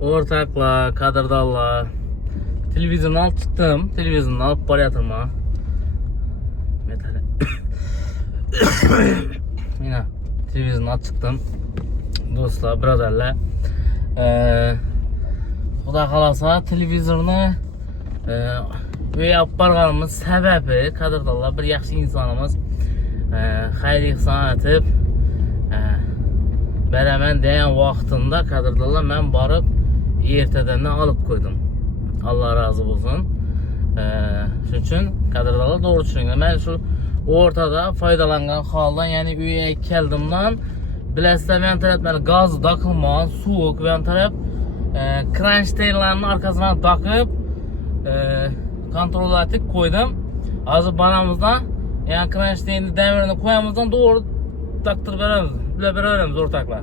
Ortakla, kadırdalla. Televizyonu alıp çıktım. Televizyonu alıp barıyatırım ha. Metale. Yine televizyonu alıp çıktım. Dostlar, braderler. Xudo qalasa televizorni uy olib borganimiz sababi qadrdonlar bir yaxshi insonimiz xayr ehson etib beraman degan vaqtida qadrdonlar men borib ertadan olib qo'ydim. Alloh rozi bo'lsin. Shuning uchun qadrdonlar to'g'ri tushungan. Men shu o'rtada foydalangan holda, ya'ni uyga keldimdan bilasizlar, men taraf mana gaz daqilmon, sovuq, men taraf kranşteynlarının arkasına takıp kontrol ettik, koydum. Azı banamızdan yani kranşteyni demirini koyamızdan doğru taktır veremiz. Bile veremiz ortaklar.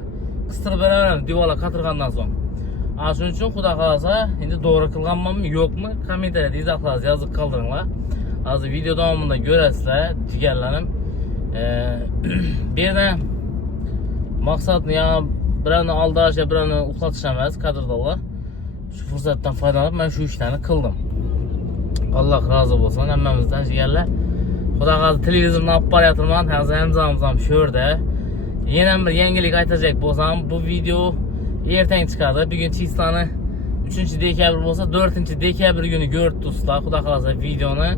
Kıstır veremiz divala katırgandan son. Şunun için Xudo kalasa şimdi doğru kılganmam mı yok mu? Kommentarda izahlarız, yazıp kaldırınlar. Azı video devamında göresizler cigerlerim. Bir de maksat ya birini aldaş ya birini uxlatış emas, qadrdonlar. Şu fırsatdan faydalanıp ben şu işlerini kıldım. Allah razı olsun hammamizdan jigarlar. Xudo qalasa televizorni olib boryapman, hozir hamzam sho'rda. Yana bir yangilik aytacak bo'lsam, bu video ertang chiqadi. Bugun chislani 3-dekabr bo'lsa, 4-dekabr kuni ko'rib turibsizlar. Xudo qalasa videoni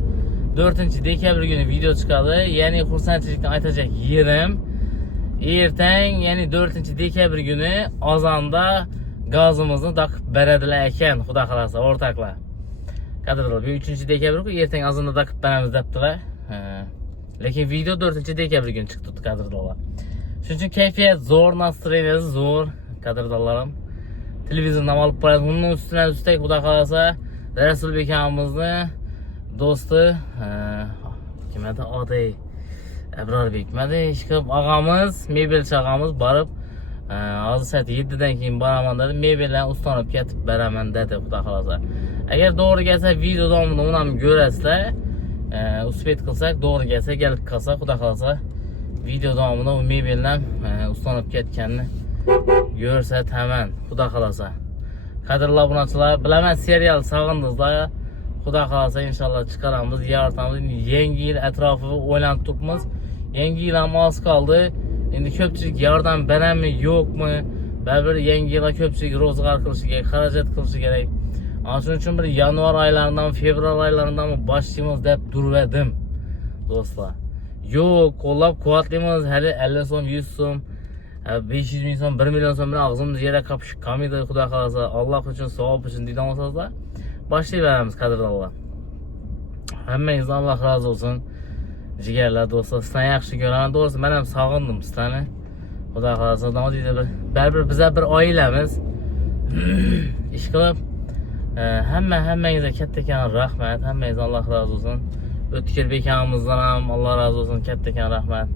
4-dekabr kuni video chiqadi. Ya'ni xursandchilikdan aytacak yerim, ertang, ya'ni 4-dekabr kuni azonda gazimizni taqib beradilar ekan, Xudo qalasa o'rtaklar. Qadrdonlar, bu 3-dekabr-ku, ertang azonda taqib beramiz debdilar. Lekin video 4-dekabr kuni chiqdi qadrdonlar. Shuning uchun kayfiyat zo'r, настроение zo'r qadrdonlarim. Televizordan olib boradi. Bundan ustidan ustak Xudo qalasa Rasulbek akamizni do'sti, kim edi? Odi Ebrorbek Madishkov ağamız, mebelchi ağamız borib, hozir soat 7dan keyin boraman dedi. Mebellarni ustanib ketib beraman dedi, Xudo qalasa. Agar to'g'ri kelsa video davomida uni ham ko'rasizlar. Uspet qilsak, to'g'ri kelsa, kelib qolsa, Xudo qalasa video davomida u mebeldan ustanib ketganini ko'rsataman, Xudo qalasa. Qadrli obunachilar, bilaman serial sog'indingizlar. Xudo qalasa inshaalloh chiqaramiz, yaratamiz. Yangi yil atrofida o'ylanib turibmiz. Yangi yil ham oz qoldi. Endi ko'pchilik yordam berami, yo'qmi? Baribir yangi yilda ko'pchilik ro'zg'or qilishi kerak, xarajat qilishi kerak. Shuning uchun bir yanvar oylaridan, fevral oylaridan boshlaymiz deb turdim, do'stlar. Yo'q, qo'llab-quvvatlaymiz. Hali 50 so'm, 100 so'm, 500 ming so'm, 1 million so'm bilan og'zimizni yerga qapishib qolmaydi, Xudo qalasa. Alloh uchun, savob uchun deydan olsangizlar, boshlayveramiz qadrdonlar. Hammangizdan Alloh rozi bo'lsin. Jigarlar, do'stlar, sizlarni yaxshi ko'raman. To'g'risi, men ham sog'indim sizlarni. Xudo qalasa, baribir bizlar bir oilamiz. Ish qilib, hammangizga kattakon rahmat. Hammangizdan Alloh rozi bo'lsin. O'tkirbek akamizdan ham Alloh rozi bo'lsin, kattakon rahmat.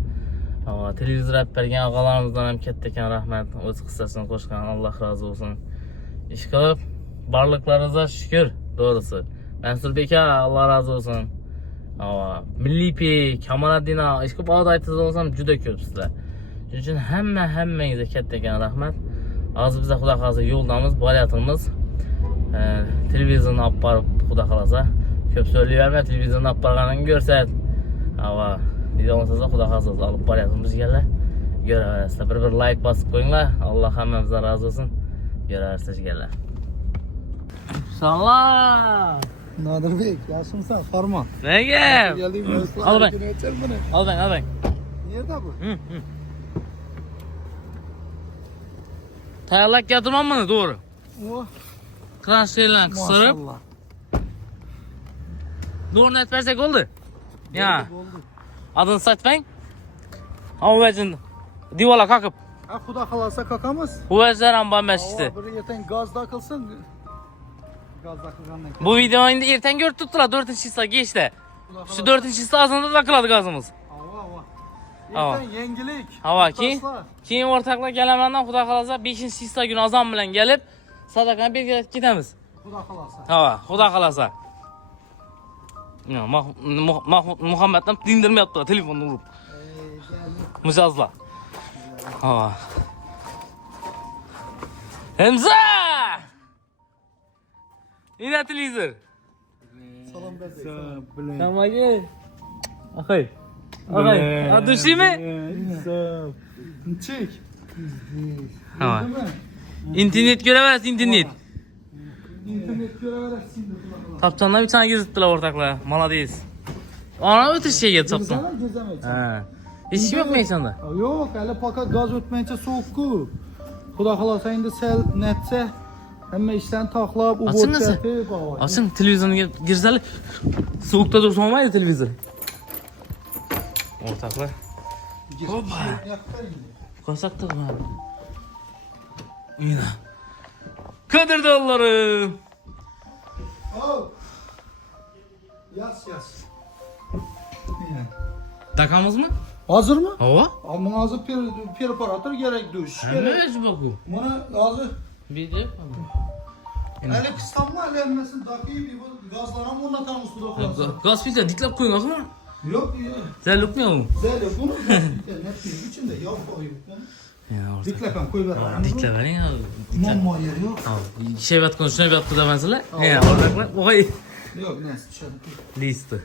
Televizor olib bergan og'alarimizdan ham kattakon rahmat. O'z hissasini qo'shgan, Alloh rozi bo'lsin. Ish qilib, barliklaringizga shukr, to'g'risi. Mansurbek aka, Alloh rozi bo'lsin. Millipek, Kamoliddin aka, ish qilib aytib olsam juda ko'p sizlar. Shuning uchun hammangizga kattakon rahmat. Hozir biz Xudo qalasa yo'ldamiz, boryapmiz. Televizorni olib borib, Xudo qalasa ko'p so'rayverma, televizorni olib borganingni ko'rsat. Deydi olsangiz, Xudo qalasa olib boryapmiz jigarlar. Ko'raverasizlar. Bir like bosib qo'yinglar. Alloh hammamizdan rozi bo'lsin. Ko'raverasizlar jigarlar. Salom. Nodirbek, yaxshimisan? Farmon. Nega? Al bang. Al bang. Nerede bu? Tayyorlab keltirmanmi, to'g'ri? O. Kranşteylarni qistirib. Doğru net versek oldu. Ya. Adını satmayın. Havacın divala kakıp. Xudo qalasa kakamız. Havacılar ham bombaş işte. Bir erten gaz takılsın. Gaz takılgandan keyin. Bu videoyu indi erten görüp tuttular 4-hisla geçti. Şu 4-hisla azında takıladı gazımız. Erten yengilik. Hava ki. Keyin ortaklar gelemenden Xudo qalasa 5-hisla gün azam bilen gelip sadakani belgilep gidemiz. Xudo qalasa. Xudo qalasa. Ya, Muhammed'den dindirme yaptılar telefonunu vurup. Mücazla. Hamza! Yine televizor. Salom berdik. Tamam gel. Akay. Akay. Aduşi mi? Çek. Tamam. İnternet göremez internet. İnternet göreversin. Tapçanlar bir tane gezittiler ortaklar. Maladayız. Ana ötür şey geldi tapçan. Sana gezemek. Ha. Hiç şey yok mu insanda? Yok, hele fakat gaz ötmeyince soğuk. Xuda xalasa indi sel netsə, həmmə işlərini taxlab, u Açın nasıl? Açın televizyonu girseli. Soğukta dursun olmaydı televizyon. Ortaklar. Hoppa. Kasak da var. Yine. Kadir dağları. Oh. Yaz. Takamız mı? Hazır mı? Hava. Amma hazır preparator gerek duş. Hemen özü bakı. Buna hazır. Bir de. Hele kıstanma, hele elmesin dakıyı bir bu gazlara mı onlatamız Xuda xalasa? Gaz filtre diklep koyun bakma. Yok, Sen lukmuyor mu? zələ bunu net bir içində yağ koyup bunu. Ya ortak. Dikləpən koy ver. Dikle verin ya. Mamma yeri yok. Şevat konuşuna bir hakkı da mesela. Ya ortaklar. Oy. Yok, neyse dışarı. Listi.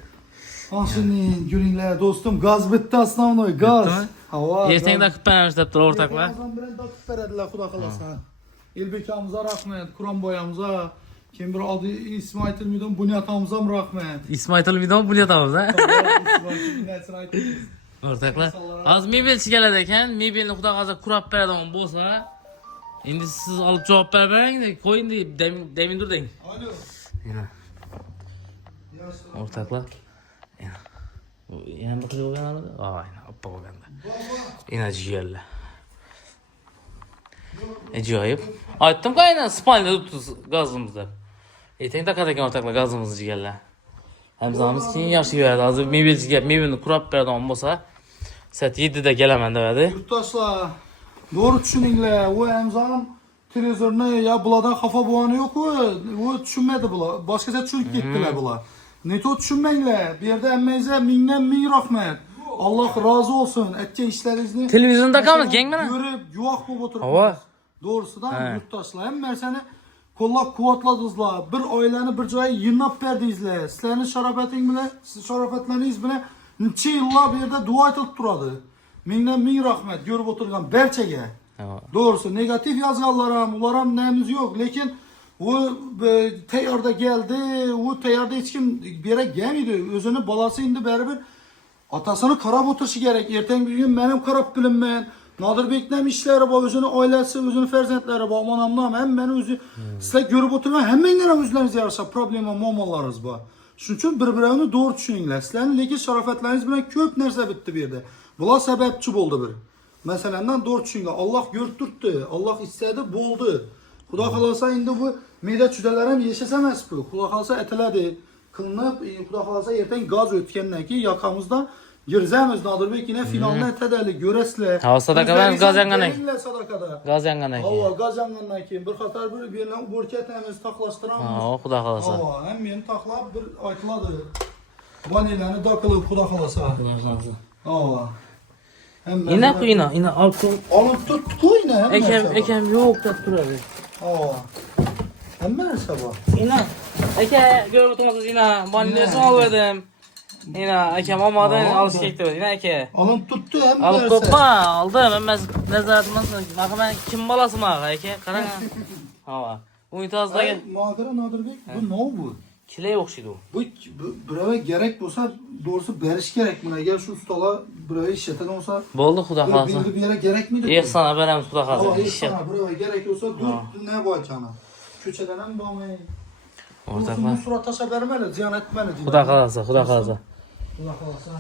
Senin günler dostum, gaz bitti aslanım, gaz. Bitti mi? Hava. Erteng de kıppan işleptir ortaklar. Ramazan bilen dakik verediler Xuda xalasa. İlbekamıza rahmet, Kur'an boyamıza. Kim bir adı İsmail Tilmidon bunyatamıza mı rahmet? İsmail videomu bulyatamiz ha. İsmail Tilmidon aytamiz. Ortaklar. Az mebelçi geledeken mebelni xudo qalasa kurab beradigan bo'lsa, endi siz olib javob bermang, qo'ying deb demin dur deng. Alo. Yana. Ortaklar. Yana. Bu yana bir qilib olganlar. Aynen, oppa bo'lganda. Yana jigerlar. Ajoyib. Aytdim-ku aynan spalda tutdi gazimizni. Ertaga taqadigan ortaklar gazimizni jigerlar. Hamzamiz keyin yaxshi beradi. Hozir mebelni kurab beradigan bo'lsa, saat 7'de gelaman dedi. Yurttaşlar, doğru düşününler. O emzam televizörüne ya buladan kafa buğanı yok o düşünmedi bula. Başka şey çürük gittiler bula. Ne to düşünmeyinler. Bir yerde emmeyze min rahmet. Allah razı olsun. Etke işlerinizde. Televizyonda kalmaz geng bana. Görüp yuvak bu oturup. Hava. Doğrusu da yurttaşlar. Hem merseni kollak kuvvetladızlar. Bir aileni bir cayı yınlap verdiyizler. Sizlerin şarafetin bile, şarafetleriniz bile neçe yıllar bir yerde dua etip duradı. Min rahmet görüp oturgan berçege. Doğrusu negatif yazganlaram, ularım neyimiz yok. Lekin o teyarda geldi, o teyarda hiç kim bir yere gelmedi. Özünün balası indi beraber atasını karab oturuşu gerek. Erten bir gün benim karab bilinmeyen. Nadir Beknem işleri var, özünün ailesi, özünün ferzentleri var, aman amlam, hem beni özü, sizler görüp oturmayın, hem benimle özleriniz yarışa, problema, mamalarınız var. Şunun için birbirlerini doğru düşününler. Sizlerin lekin şarafetleriniz bile köp nerse bitti bir de. Bula sebepçi oldu bir. Meselenden doğru düşününler. Allah görtürttü, Allah istedi, buldu. Xuda xalasa indi bu meyde çüdelerim yeşesemez bu. Xuda xalasa eteledi, kılınıp, Xuda xalasa erten gaz ötkenden ki yakamızda girzemiz Nadir Bey yine finalına etedeli göresle. Ha sadakadan gaz yanganak. Sadakada. Gaz yanganak. Allah gaz yanganak ki bir xatar bir yerine borketemiz taklaştıramız. Ha, o xudo xolasa. Allah hem yeni taklap bir aytıladı. Vanilyanı dakılıp Xuda xalasa. Allah. Yine ku yine altın. Alıp tut koy yine. Ekem yok da duradi. Allah. Hemen sabah. Yine. Eke görüp oturmasınız yine. Bandesini alıverdim. Yine ekem olmadan alış kekti. Yine eke. Alıp tuttu hem Alıp kopma aldım. Ben nezaretim nasıl? Bakın ben kim balası mı eke? Karan. Hava. Unitazda gel. Mağdara Nadir Bey bu ne bu? Kile okşuydu. Bu breve gerek olsa doğrusu beriş gerek buna. Gel şu ustala breve işleten olsa. Boldu xudo xolasa. Bir yere gerek miydi? İyi sana beremiz xudo Allah xolasa. iyi sana breve gerek olsa dur ne bu açana. Köçeden hem bağmayın. Ortaklar. Bu surat taşa vermeli, ziyan etmeli. Xudo xolasa, xudo xolasa. Xudo xolasa.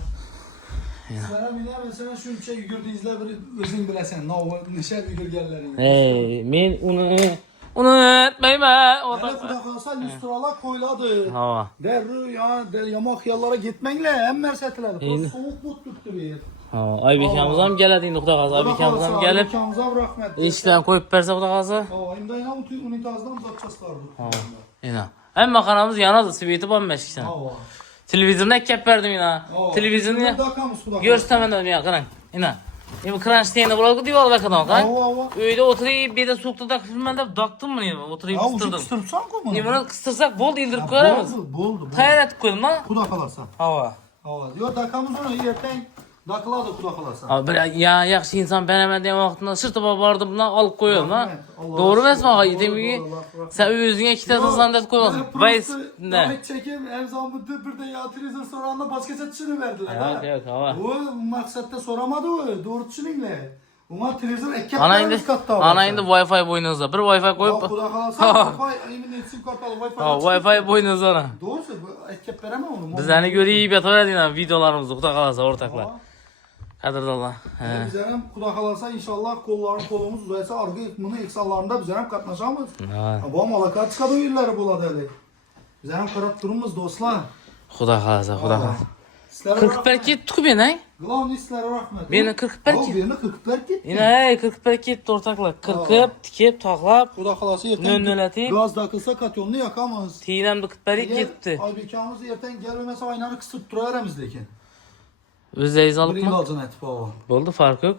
Sana bilemem sen şu şey yugurdu izle bir özün bilesen. Neşe yugurgellerin. Hey, men onu etmeyme. Yani Xudo xolasa lüstralar koyladı. Hava. Derru ya yamak yallara gitmenle hem mersettiler. Soğuk but tuttu bir yer. Ha, Aybekamiz ham keladi endi xudo xolasa. Aybekamiz ham kelib, Aybekamiz ham rahmet. eshikdan qo'yib bersa xudo xolasa. Endi yana unitazdan uzatacaklardı. Ina. Hamma xonamiz yonadi, sveti bo'lmas eshikdan. Televizorni ikkab berdim ina. Televizionni Dakamız Xudo. ko'rsataman dedim ya, qarang. Ina. Bu kranşteyni bularga diýýar bakadan kan. Ava. Öýde oturyp bir de suwukda dakyrman dep dakdym mı? Oturyp Ha, ucu kıstırdım. kıstırıpsan koyma. Nimeni kıstırsak boldy indirip koýarmyz. Boldu. Taýar etip koydum lan. Kuda kalarsa. Hava. Yo dakamız onu erten dakıladı kuda kalarsa. Abi bir ya yaxşı insan benemen diýen wagtynda şyrtyp bardım buna alyp koýarym ha. Allah Dogry Allah. emasmy? Doğru, Demegi doğru. sen özüňe iki tane dep koýarsın. Baýs ne? Davet çekim Elzam'da bir de ya televizyon soranda başkaça düşünüverdiler. Yok yok hava. O maksatta soramadı o. Doğru düşününle. Uma televizyon ekip Ana indi Wi-Fi boynunuzda. Bir Wi-Fi koyup Kuda kalarsa Wi-Fi emin etsin kartalı Wi-Fi. ha Wi-Fi boynunuzda ona. Doğrusu ekip veremem onu. Bizlerni görüp yataverdiler videolarımızı kuda kalasa ortaklar. Kadırdallah. Bizlerim kuda kalarsa inşallah kolumuz uzaysa argı yıkımını eksallarında bizlerim katlaşamız. Bu malaka çıkadı illeri buladı öyle. Bizlerim karat durumumuz dostlar. Kuda kalasa kuda kalasa. 40 berkit tuku beni. Glavni islere rahmet. Beni 40 berkit. Beni 40 berkit. Yine 40 berkit ortaklar. 40'ıp tikip taklap. Kuda kalası yerten Nönöletip. gaz dakılsa katyonunu yakamaz. Tinem 40 berkit gitti. Aybekamız yerten gelmemese aynanı kısıp durarız lekin. Özdeyiz alıp Bir mı? ilacın etip hava. Boldu fark yok.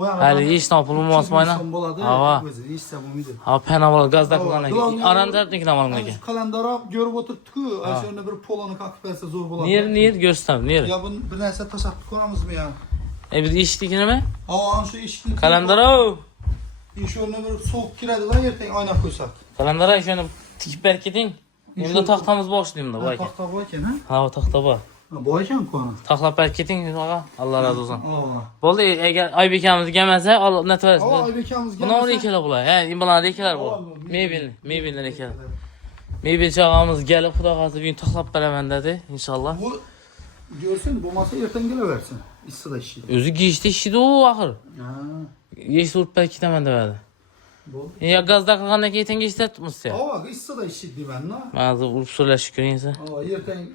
Hali iş napulum basmayla. Hava. İşte bu miydi? Ha pena var gaz Hava. dakılan. Aran tarafındaki namalım ki. Kalendara görüp oturttuk. Aşağıda bir polanı kalkıp verse zor buladı. Niye görsem niye? Ya bunu bir neyse taşaklık koramız mı ya? Biz iş dikine mi? Hava şu işin. Kalendara o. İş önüne bir soğuk kiredi lan yerten ayna koysak. Kalendara şöyle tikip berkitin. Burada tahtamız boş diyeyim de. Tahta boyken ha? Ha tahta var. Boyken konu. Taxlap berkitin ağa. Allah razı olsun. Aa. Boldu eğer Aybekamiz gelmezse al ne Aa tövbesin. Aybekamız Buna oraya keler bulay. He, imbalan rekeler bu. Meybil rekeler. Meybil çağımız gelip Xuda qalsa bir taxlap beramen dedi inşallah. Bu görsün bu masa yerten geleversin. İstila işi. Özü geçti işidi o ahır. Ha. Geçti olup belki de ben de verdi. Bu. Ya gazda kalkan geçten geçti tutmuş ya. Aa istila işi di ben la. Bazı urup söyler şükür inse. Aa yerten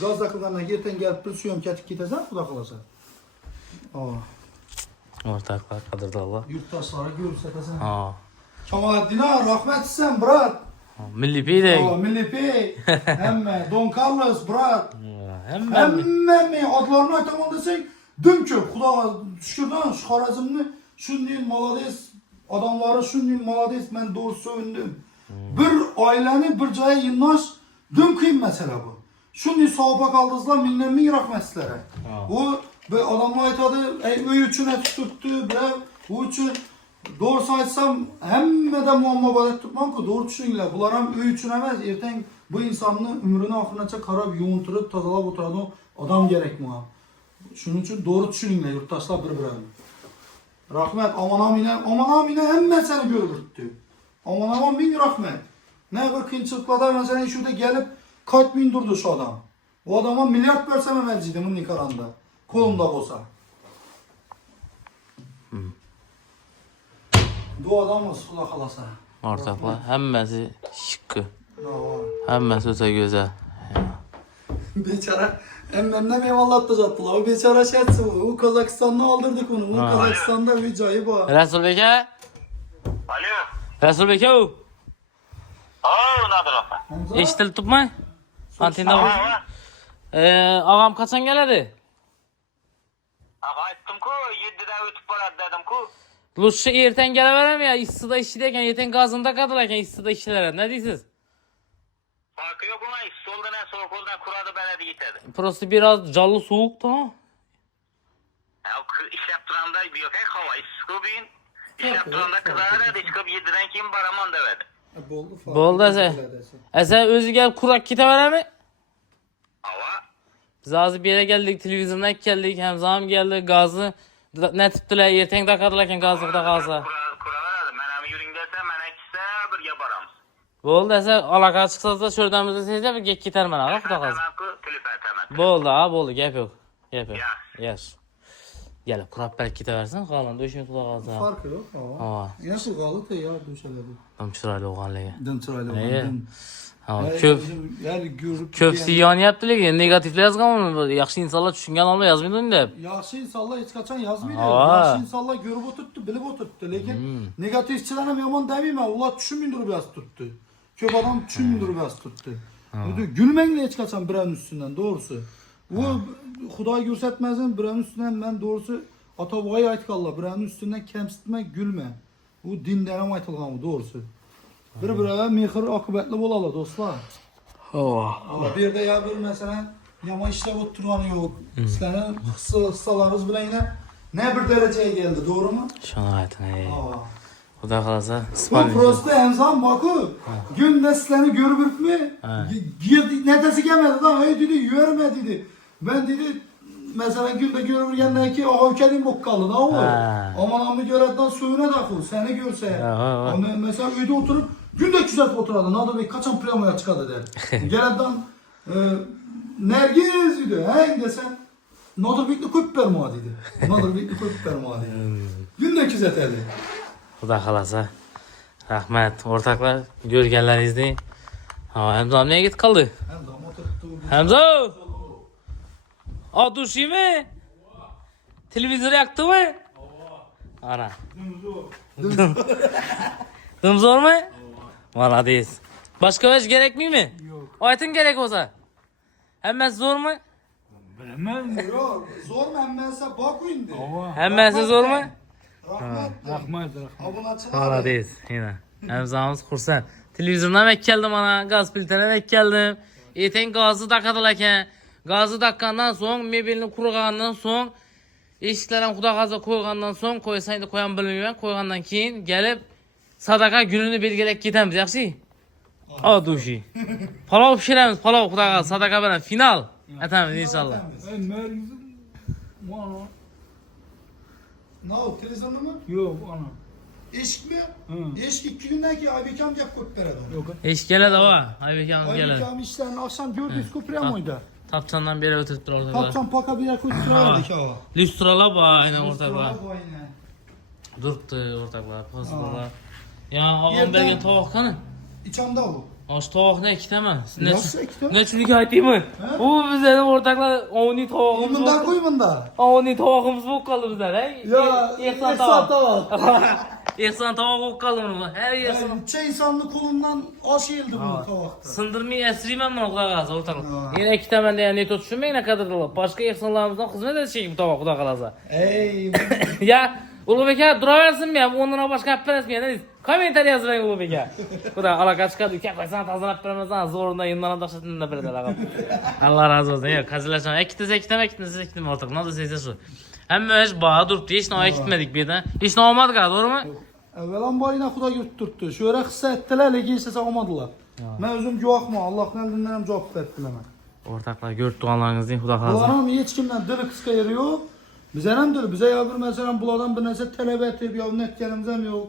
gaz dakıldan yerten gelip bir suyum ketip gitesen Xuda kalasa. Aa. Ortaklar kadırdı Allah. Yurttaşlara görürse sen. Ha. Kemalettin ha rahmet sen brat. Milli peyde. Aa Milli Bey. Hemme Don Carlos brat. Hem Hemme adlarını aytamam desek dünkü Xuda şükürden şu Xorazmni şunday malades adamları şunday malades ben doğru söyledim. Bir aileni bir joya yığnaş dünkü mesele bu. Şunday sahaba kaldızlar minne rahmet sizlere. O ve adamlar aytadı öy üçüne tuttu bre bu üçün doğru aytsam hemmeden muamma badet tutmam ki doğru düşünürler. Bunlar hem öy üçün emez erten bu insanın ömrünü ahırınaça karab yoğunturup tazalap oturan adam gerek mi? Şunun için doğru düşünürler yurttaşlar bir-birini. Rahmet aman amine hemen seni görürdü. Aman bin rahmet. Ne bir kıyınçılıklarda mesela şurada gelip kaç bin durdu şu adam. O adama milyar versem emelciydim bunun karanda. Kolumda olsa. Bu adamız kulak alasa. ortaklar hemmesi şıkkı. Hemmesi öte güzel. Beçara emmemden eyvallah da zattılar. O beçara şertsi o. O Kazakistan'da aldırdık onu. O Kazakistan'da bir cayı bu. Resul Beke? Alo. Resul Beke o? Nadir apa? Eşitil tutmay? Antenda bu. Ağam kaçan geledi? Aytdım ku 7'de ötüp barad dedim ku. Luşu erten geleverem ya issida işideyken yeten gazında kadılarken issida işçilere ne diyorsunuz? Farkı yok ama soldan en soğuk oldan kuradı beledi gitedi. Burası biraz canlı soğuk da. Ya iş yaptıranda yok hava sıkı bin. İş yaptıranda kızardı çıkıp 7'den kim baraman demedi. Boldu ese özü gel kurak gitevere mi? Hava. Biz azı bir yere geldik televizyondan geldik hem zam geldi gazı ne tuttular erten de kadılarken gazlıkta kalsa. Kuralar ben hem yürüyün desem ben ekse bir yaparamız. Boldu ese alaka çıksa da şuradan bize seyirce bir geç gider ben ağa kuda kalsa. Telif etemez. Boldu ha boldu gep yok. Gep yok. Ya. Yaş. Gel kurap belki gideversin kalan döşün kuda kalsa. Farkı yok. Ha. Yine kulgalı da ya döşeledi. Tam çıraylı oğlan lege. Dın çırayla İyi. dın. Ha köp siyan yaptı lege negatifle yazgan mı? Yaxşı insanlar düşüngen alma yazmaydı onu da. Yaxşı insanlar hiç kaçan yazmıyor. Aa. Yaxşı insanlar görüp oturttu, bilip oturttu. Lekin negatifçilerine yaman demeyeyim ha. Ulan düşünmündürüp yaz tuttu. Köp adam düşünmündürüp yaz tuttu. Gülmenle hiç kaçan birenin üstünden doğrusu. Bu Xuday görsetmezin birenin üstünden ben doğrusu Atabog'ay aytganlar, birovning ustidan kamsitma, gülme. Bu dindan ham aytilgan bu, doğrusu. Bir-biriga mehr oqibatli bo'ladi, do'stlar. Allah bir yerda ya bir mesela yama ishlab o'tirgani yo'q. Sizlarning hissalaringiz bilan yana ne bir dereceye geldi, doğru mu? Shuni ayting. Aa. Xudo xolasa Bu Ispaniya. prosta emzam baku. Günde sizlerini görüp mü? Netesi gelmedi da, hey dedi, yürüme dedi. Ben dedi, mesela günde görürken ki o ülkenin bokkalı da o. Aman amı göreden suyuna da kul, seni görse. Onu mesela öyle oturup günde küzet oturardı. Nadir Bey kaçan premoya çıkardı der. Gereden Nergiz dedi. He desen Nadir Bey'le köp verma dedi. Nadir Bey'le köp verma dedi. Günde küzet edi. Xudo xolasa. Rahmat o'rtoqlar, ko'rganlaringizni. Ha, Hamza nega ketib qoldi? Hamza! Odushimi? Televizor yoqdimi? Ana. Dumzormi? Молодец. Boshqa ish kerakmi? Yo'q. Ayting kerak bo'lsa. Hammasi zo'rmi? Bilaman. Yo'q, zo'r mensa boku indi. Hammasi zo'rmi? Rahmat. Obunachilar. Молодец. Yine. Hamzamiz xursand. Televizordan ham keldim ana, gaz filtridan ham keldim. Eteng gazni taqadilar ekan. Gazni taqqandan so'ng, mebelni qurgandan so'ng, eshiklar ham xudo qazo qo'ygandan so'ng, qo'ysang deb qo'yam bilmayman, qo'ygandan keyin kelib sadaqa gününü belgilab ketamiz, yaxshi? Adushi. Palov pishiramiz, palov xudo qazo sadaqa bilan final. Atamiz inshaalloh. Mergizim bana. Ne o, televizyonda mı? Yok ana. Eşik mi? Hı. Eşik 2 günden ki Aybekam gel köpbereden. Yok. Eşik keladi va, Aybekamiz keladi. Aybekam işlerini akşam gördük köpremoyda. Tapçandan beri o'tib turardi. Kaptan paka bir yer köpberdik ha. Lyustralar bor, aynan o'rtoqlar. Duribdi o'rtoqlar, pozitsiyalar. Ya, og'am bergan tovoq qani? İçamda o. Osh tovoqni ikkitaman. Nasıl ikkita? Nechuniki aytaymi? Bu bizlarning o'rtoqlar ovni tovoqimiz. Bundan koy bunda. Ovni tovoqimiz bo'lib qoldi bizlar, Ya, ehson tovoq. tovoq. Ehson tovoq bo'lib qoldi buni. Her ehson. Çay insanlı kolundan aş yıldı bu tavakta. Sindirmay asrayman buni xudo qalasa Ha. o'rtoqlar. Yana ikkitaman degan ne tushunmang naqadrlar. Boshqa ehsonlarimizdan xizmat edishik bu tovoq xudo qalasa. Ey. Ya Ulug'bek aka duraversinmi? O'rnidan boshqa olib berasizmi? Kommentariy yozing Ulug'bek aka. Xudo aloqa chiqadi, uka qo'ysan tozalab beramisan, zo'ridan yindan dahshatini beradilar. Alloh razı olsun. Yo'q, qazilashan. Ikkitasi ortiq. Nima desanglar shu. Hamma ish bor turibdi, hech nima ekitmadik bu yerda. Hech nima olmadik, to'g'rimi? Evvelan barına kuda götürttü. Şöyle kısa ettiler, legi istese olmadılar. Ben özüm cevapma, Allah'ın elinden hem cevap verdiler. O'rtoqlar, ko'rib turganlaringizning xudo xolasa. Bularım hiç kimden dili kıska yeri yok. Bize hem dili, bize ya bir mesela bulardan bir neyse talep etip ya netkenimiz hem yok.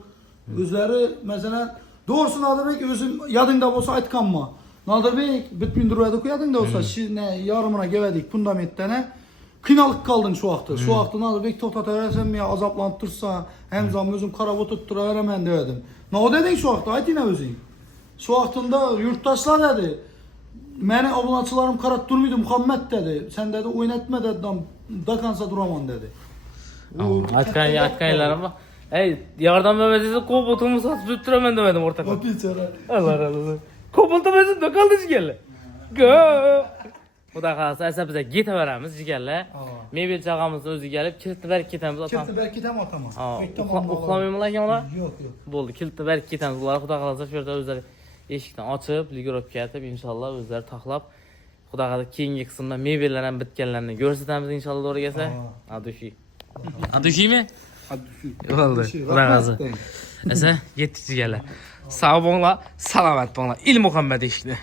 Özleri mesela doğrusu Nadir Bey özüm yadında olsa aytkanma. Nadir Bey bitmin duruyorduk yadında olsa ne yarımına gevedik fundamentene. Kınalık kaldın şu vaxtı. Şu vaxtı Nadir Bey toxtatarasam ya azaplandırsa hem zaman özüm karabot tutturarım ben dedim. Ne o dedin şu vaxtı? Ayt yine özün. Şu vaxtında yurttaşlar dedi. Məni obunaçılarım karat durmuydu Muhammed dedi. Sen dedi oynatma dedi. Dakansa duramam dedi. Atkanlarım bak. Ey yardım vermediyse kobutumu satıp tutturaman demedim ortaklar. O biçare. Allah razı olsun. Kobutum özüm de kaldı jigerler. Gö. Xudo xolasa esa biza ketaveramiz jigerlar. Mebel chaqamizni o'zi kelib kilitni berib ketamiz otam. Kilitni berib ketamiz otama. Uxlamayman ekan ular? Yo'q, yo'q. Bo'ldi, kilitni berib ketamiz. Ular xudo xolasa shu yerda o'zlari eshikdan ochib, ligirovka etib, inshaalloh o'zlari taxlab, xudo xolasa keyingi qismda mebellar ham bitganlarini ko'rsatamiz inshaalloh to'g'ri kelsa. Adushi. Adushimi? Adushi. Bo'ldi. Xudo xolasa. Esa, yetdik jigerlar. Sog' bo'linglar, salomat bo'linglar. Il Muhammad eshikda.